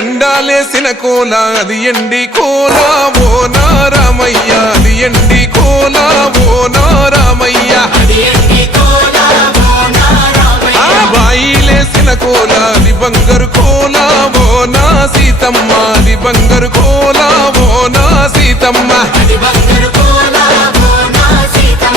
ఎండాలేసిన కోల అది ఎండి కోల ఓ నారామయ్య, అది ఎండి కోల ఓ నారామయ్య, బాయిలేసిన కోల అది బంగారు కోల ఓ నా సీతమ్మ, అది బంగారు కోల ఓ నా సీతమ్మ.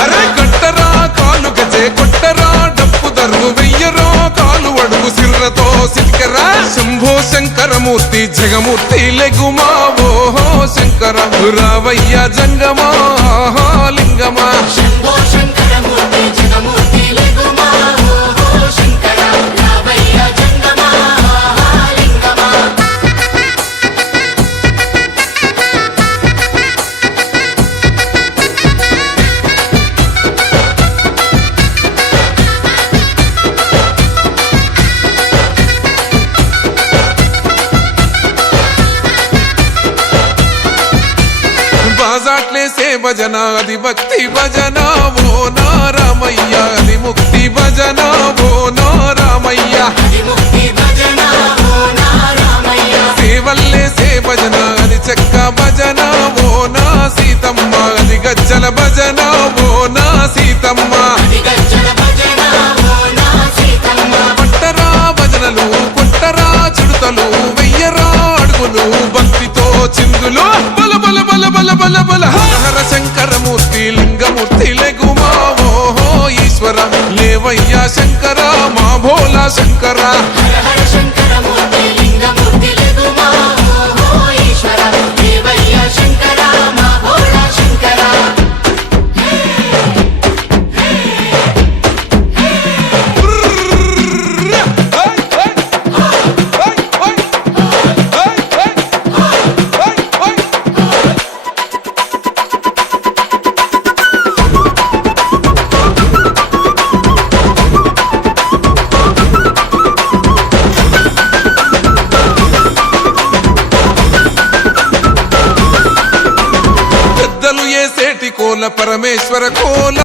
అరే కట్టరా కాలు గజే కొట్టరా డప్పు దరువు వెయ్యరో కాలు అడుగు సిర్రతో సిటికరా. శంభో శంకరమూర్తి జగమూర్తి లెగుమా ఓహో శంకర రావయ్య జంగమా లింగమా. బాజాట్లేసే భజన అది భక్తి భజన ఓ నారామయ్య, అది ముక్తి భజన ఓ నారామయ్య, సేవల్లేసే భజన అది చెక్క భజన ఓ నా సీతమ్మ, అది గజ్జల భజన ఓ నా సీతమ్మ. పట్టరా భజనలు కొట్టరా చిడుతలు వెయ్యరా అడుగులు భక్తితో చిందులు బల బల బల బల బల బల. హర శంకరమూర్తి లింగమూర్తి లెగుమా ఓహో ఈశ్వర లేవయ్యా శంకర మా భోలా శంకర. కోల పరమేశ్వర కోల